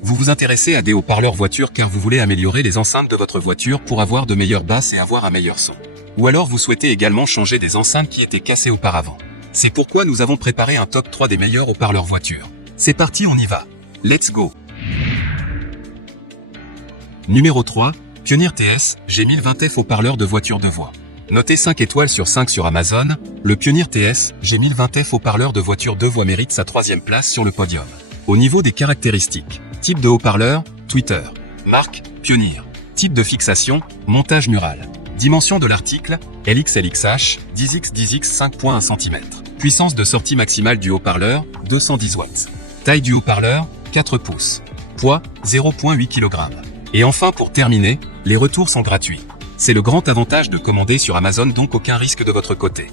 Vous vous intéressez à des haut-parleurs voiture car vous voulez améliorer les enceintes de votre voiture pour avoir de meilleures basses et avoir un meilleur son. Ou alors vous souhaitez également changer des enceintes qui étaient cassées auparavant. C'est pourquoi nous avons préparé un top 3 des meilleurs haut-parleurs voiture. C'est parti, on y va. Let's go. Numéro 3, Pioneer TS G1020F haut-parleur de voiture de voix. Noté 5 étoiles sur 5 sur Amazon, le Pioneer TS G1020F haut-parleur de voiture de voix mérite sa 3e place sur le podium. Au niveau des caractéristiques, type de haut-parleur, tweeter. Marque, Pioneer. Type de fixation, montage mural. Dimension de l'article, LXLXH, 10x10x 5.1 cm. Puissance de sortie maximale du haut-parleur, 210 watts. Taille du haut-parleur, 4 pouces. Poids, 0,8 kg. Et enfin pour terminer, les retours sont gratuits. C'est le grand avantage de commander sur Amazon, donc aucun risque de votre côté.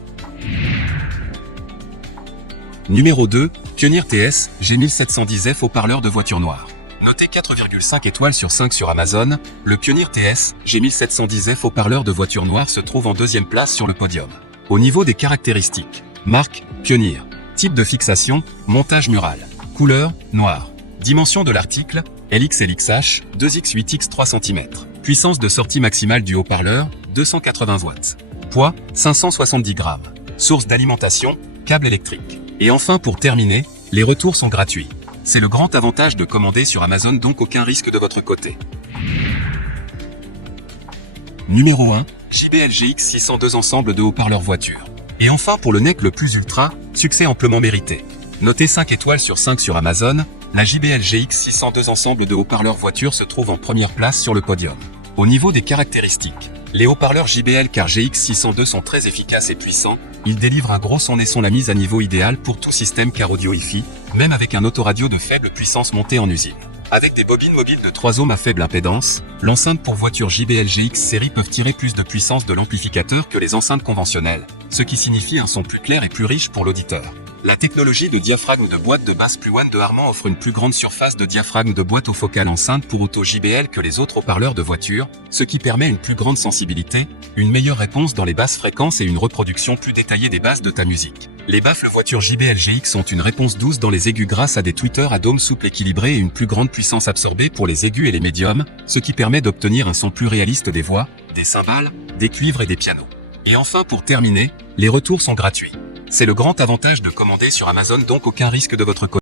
Numéro 2, Pioneer TS G1710F haut-parleur de voiture noire. Noté 4,5 étoiles sur 5 sur Amazon, le Pioneer TS G1710F haut-parleur de voiture noire se trouve en 2e place sur le podium. Au niveau des caractéristiques, marque, Pioneer. Type de fixation, montage mural. Couleur, noir. Dimension de l'article, LXLXH, 2x8x 3 cm. Puissance de sortie maximale du haut-parleur, 280 watts. Poids, 570 grammes. Source d'alimentation, câble électrique. Et enfin pour terminer, les retours sont gratuits. C'est le grand avantage de commander sur Amazon, donc aucun risque de votre côté. Numéro 1, JBL GX602 ensemble de haut-parleurs voiture. Et enfin pour le NEC le plus ultra, succès amplement mérité. Noté 5 étoiles sur 5 sur Amazon, la JBL GX602 ensemble de haut-parleurs voiture se trouve en première place sur le podium. Au niveau des caractéristiques, les haut-parleurs JBL car GX602 sont très efficaces et puissants, ils délivrent un gros son et sont la mise à niveau idéale pour tout système car audio hi-fi, même avec un autoradio de faible puissance monté en usine. Avec des bobines mobiles de 3 ohms à faible impédance, l'enceinte pour voiture JBL GX série peuvent tirer plus de puissance de l'amplificateur que les enceintes conventionnelles, ce qui signifie un son plus clair et plus riche pour l'auditeur. La technologie de diaphragme de boîte de basse plus One de Harman offre une plus grande surface de diaphragme de boîte aux focales enceinte pour auto JBL que les autres haut-parleurs de voiture, ce qui permet une plus grande sensibilité, une meilleure réponse dans les basses fréquences et une reproduction plus détaillée des basses de ta musique. Les baffles voiture JBL GX ont une réponse douce dans les aigus grâce à des tweeters à dôme souple équilibré et une plus grande puissance absorbée pour les aigus et les médiums, ce qui permet d'obtenir un son plus réaliste des voix, des cymbales, des cuivres et des pianos. Et enfin pour terminer, les retours sont gratuits. C'est le grand avantage de commander sur Amazon, donc aucun risque de votre côté.